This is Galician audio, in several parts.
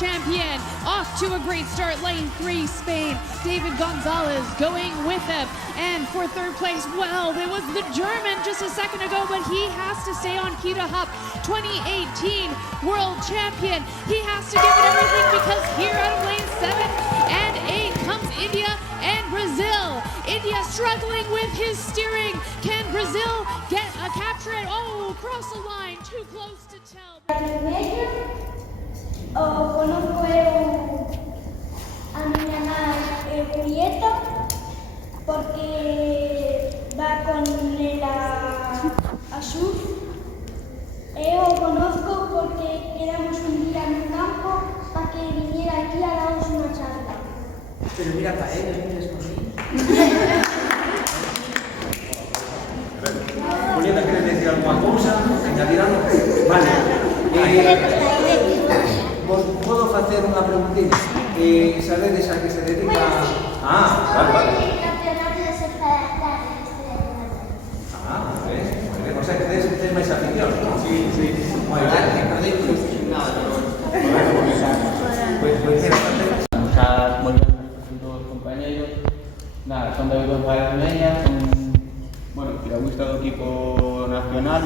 champion. Off to a great start, lane 3, Spain. David Gonzalez going with them. And for third place, well, there was the German just a second ago, but he has to stay on Peter Hupp, 2018 world champion. He has to give it everything because here out of lane 7 and 8 comes India and Brazil. India struggling with his steering. Can Brazil get a capture it? Oh, across the line, too close to tell. Conozco a mi mamá Julieta porque va con la Azul. Yo conozco porque quedamos un día en el campo para que viniera aquí a darnos una charla. Pero mira para él, no vienes conmigo. Julieta, ¿quieres decir alguna cosa? ¿Añadir algo? Vale. ¿Puedo hacer una preguntita? ¿Sabedes a qué se dedica? Vale, vale. ¿Ves? O sea, que tenéis más afición. Sí. Muy bien. Pues Estamos muy bien con los compañeros. Nada, son David González Meña, son piragüistas do equipo nacional.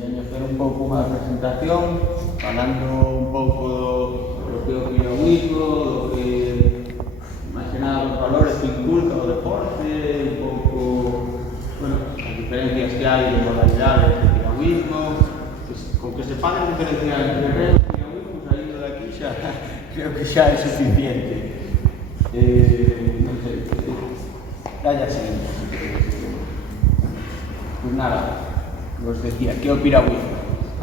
Venho hacer un pouco unha presentación, falando un pouco do que é o piragüismo, do que, máis que nada, os valores que inculca o deporte, un pouco, as diferencias que hai de modalidades de piragüismo, con que se poden diferenciar entre remo e piragüismo, salindo de aquí xa, creo que xa é suficiente. Non sei, dalle a seguinte. Pues nada. Os decía, ¿qué es el piragüismo?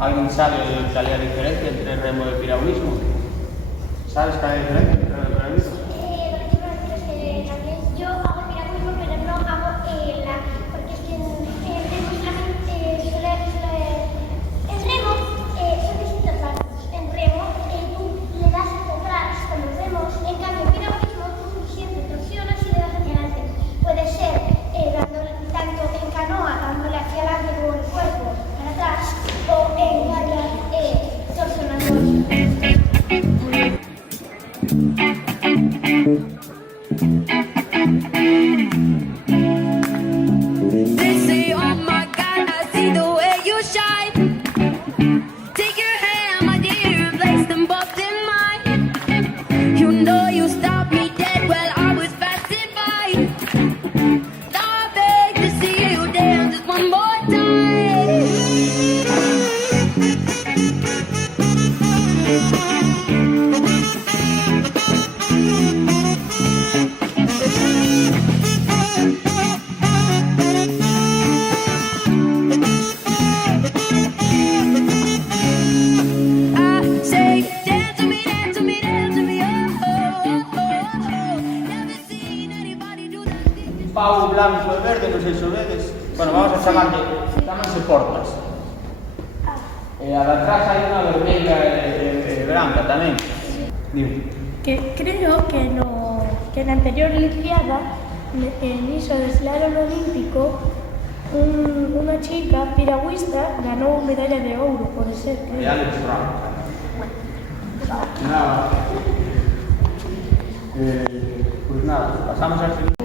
¿Alguien sabe cuál es la diferencia entre el remo y el piragüismo? ¿Sabes cuál es la diferencia entre el remo y el piragüismo? Yo hago piragüismo, pero no hago porque es que el remo solamente el remo son distintos pasos. En remo tú le das atrás con los remos, en cambio en piragüismo tú siempre torsionas y le das hacia adelante. Puede ser tanto en canoa dándole hacia adelante con el cuerpo para atrás o en torsionando. They say, oh my God, I see the way you shine. Take your hand, my dear, and place them both in mine. You know you stopped me dead while I was passing by. Now I beg to see you dance just one more time. I say, dance to me, dance to me, dance to me, oh, oh, oh, oh. Never seen anybody do that. Pau blanco e verde, non sei se o vedes. Bueno, vamos a chamarse portas. E a de atrás hai unha vermella e branca tamén. Dime. Que creo que na anterior Olimpiada, en iso de slalom olímpico, unha chica piragüista ganou medalla de ouro, pode ser, E creo. Alex Brown. Nada. Pues nada, pasamos al segundo.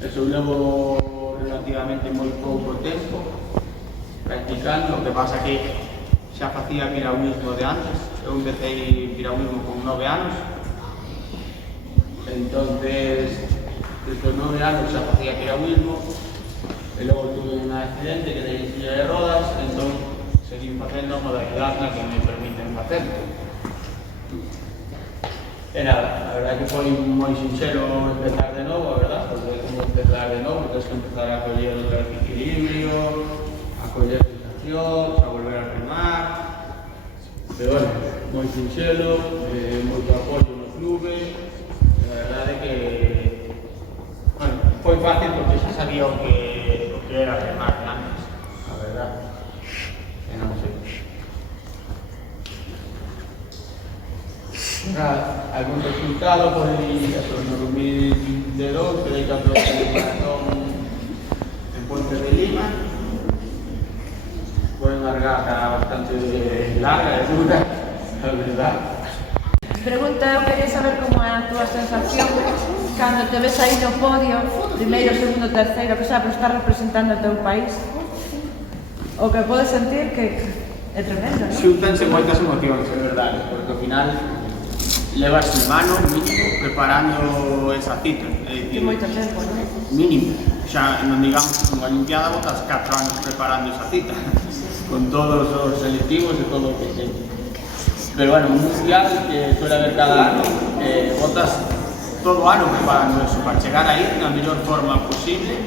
Eso levo relativamente moi pouco tempo practicando, o que pasa que xa facía piragüismo de antes. Eu empecé piragüismo con 9 anos. Entonces, desde os 9 anos xa facía piragüismo. E logo tuve un accidente que dei silla de rodas, entón seguí facendo a modalidade na que me permiten facerlo. E nada, a verdade que foi moi sinxelo empezar de novo, a verdade, porque como empezar de novo, tens que empezar a coller outra vez equilibrio, a coller sensacións, a volver a remar. Pero bueno, moi sinxelo, moito apoio no clube, e a verdade que foi fácil porque xa sabía o que era remar antes, a verdade. E non sei. Algún resultado por el 2022, que hay campeón de maratón en Puente de Lima. Pues foi unha regata bastante larga e dura, a verdad. Pregunta, eu quería saber como é a túa sensación cando te ves aí no podio, primeiro, segundo, terceiro, que xa, pero estás representando o teu país. O que podes sentir que é tremendo, non? Xúntanse moitas emocións, é verdade, porque ao final levas mano mínimo preparando esa cita. Que moito tempo, non? Mínimo. Xa, non digamos, unha Olimpiada botas 4 anos preparando esa cita, con todos os selectivos e todo o que sei. Pero bueno, un mundial que suele haber cada ano, botas todo o ano preparando eso, para chegar aí na mellor forma posible,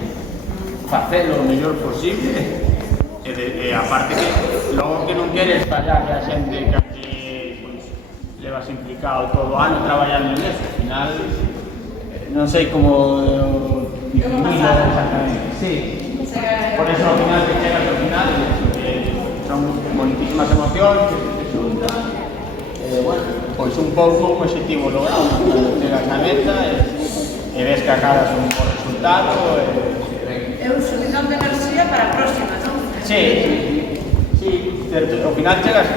facelo o mellor posible, e aparte que logo que non queres fallar a xente que pues, levas implicado todo o ano traballando en eso, al final non sei como definirlo exactamente. Sí. Por eso ao final que chegas ao final son moitísimas emocións que se xuntan. Bueno, pois un pouco un objetivo logrado, cando chegas a meta e ves que acabas un bo resultado. É un subidón de enerxía para a próxima, non? Sí, certo. Ao final chegas,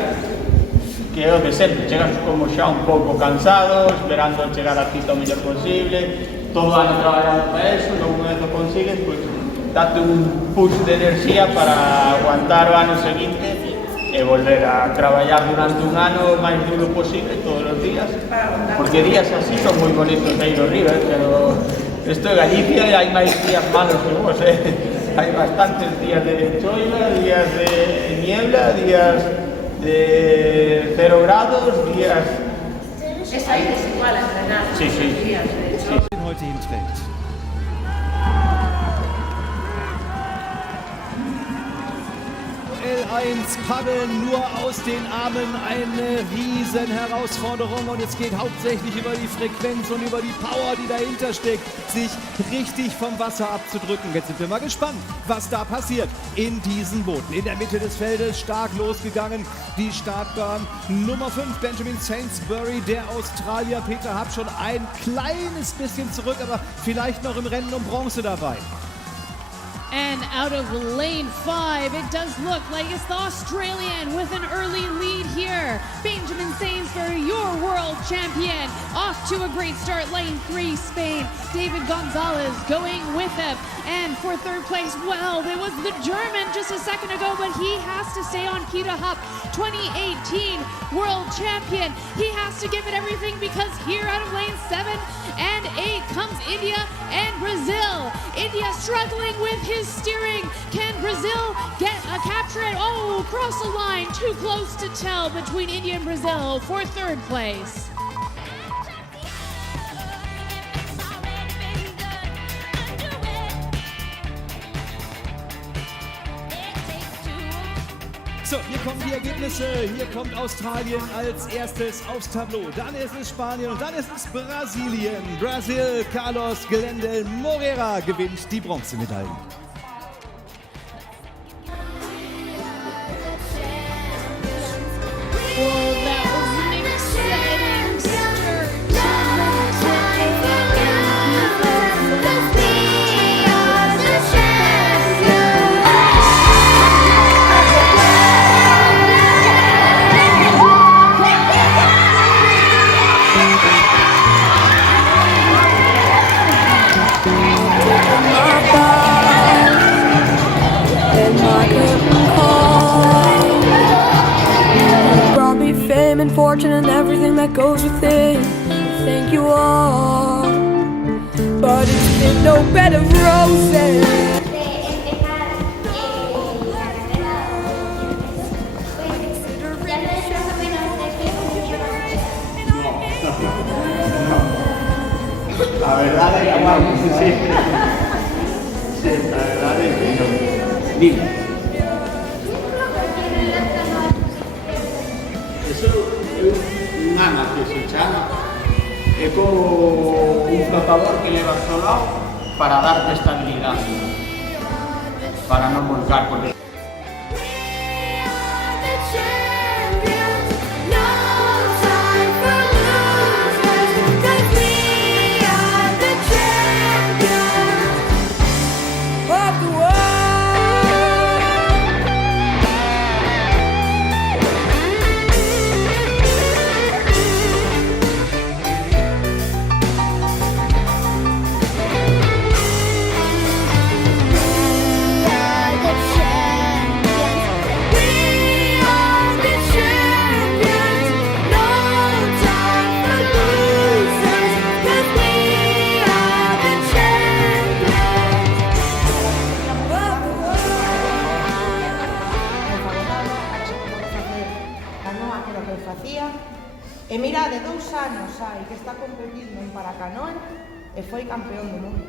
que é o de sempre, chegas como xa un pouco cansado, esperando chegar a cita o mellor posible, todo o ano traballando para eso, logo unha vez o consigues, pois date un push de enerxía para aguantar o ano seguinte e volver a traballar durante un ano o máis duro posible todos os días, porque días así son moi bonitos aí no River, pero isto é Galicia e hai máis días malos que vos, hai bastantes días de choiva, días de niebla, días de 0 grados, días... Es aí desigual a entrenar. Sí, sí. Días, de hecho. Heute hinträgt. L1 paddeln nur aus den Armen, eine riesen Herausforderung und es geht hauptsächlich über die Frequenz und über die Power, die dahinter steckt, sich richtig vom Wasser abzudrücken. Jetzt sind wir mal gespannt, was da passiert in diesen Booten. In der Mitte des Feldes stark losgegangen, die Startbahn Nummer 5, Benjamin Sainsbury, der Australier. Peter Happ schon ein kleines bisschen zurück, aber vielleicht noch im Rennen um Bronze dabei. And out of lane 5, it does look like it's the Australian with an early lead here. Benjamin Sainsbury, your world champion, off to a great start. Lane 3, Spain. David Gonzalez going with him. And for third place, well, there was the German just a second ago, but he has to stay on. Peter Happ, 2018 world champion. He has to give it everything because here out of lane 7 and 8 comes India and Brazil. India struggling with his steering. Can Brazil capture it? Oh, cross the line. Too close to tell between India and Brazil for third place. So, hier kommen die Ergebnisse. Hier kommt Australien als erstes aufs Tableau. Dann ist es Spanien und dann ist es Brasilien. Brasil, Carlos Gelendel Moreira gewinnt die Bronzemedaille. Well, that was an exciting start to the and fortune and everything that goes with it. Thank you all, but it's been no bed of roses. La verdad es que vamos, sí. Sí, la verdad es que no. Dime. Eso é un ana que se chama, é como un flotador que leva ao lado para darte estabilidade, para non volcar, porque facía. E mira, de 2 anos hai que está competindo en paracanoe e foi campeón do mundo.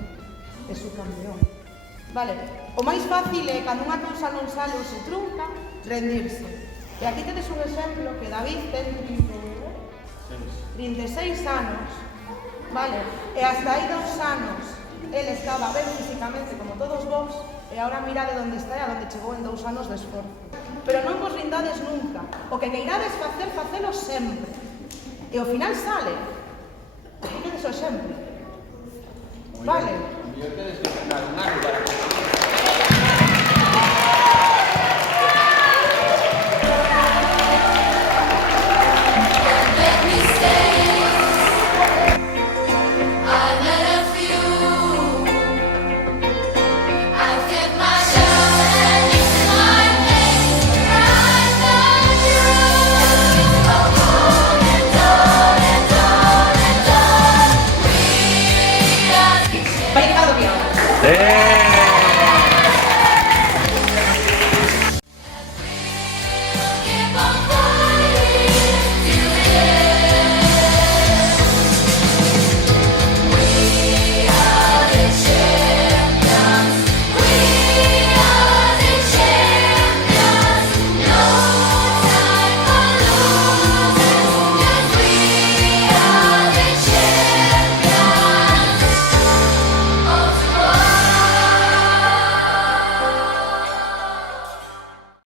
É subcampeón. Vale, o máis fácil é cando unha cousa non sale ou se trunca, rendirse. E aquí tedes un exemplo que David ten 36 anos, vale, e hasta aí 2 anos ele estaba ben físicamente como todos vos, e agora mirade onde está e a onde chegou en 2 anos de esforzo. Pero non vos rindades nunca, o que queirades facer, facelo sempre. E ao final sale. Aquí tedes o exemplo. Vale. Yo tienes que entrenar un año para conseguir.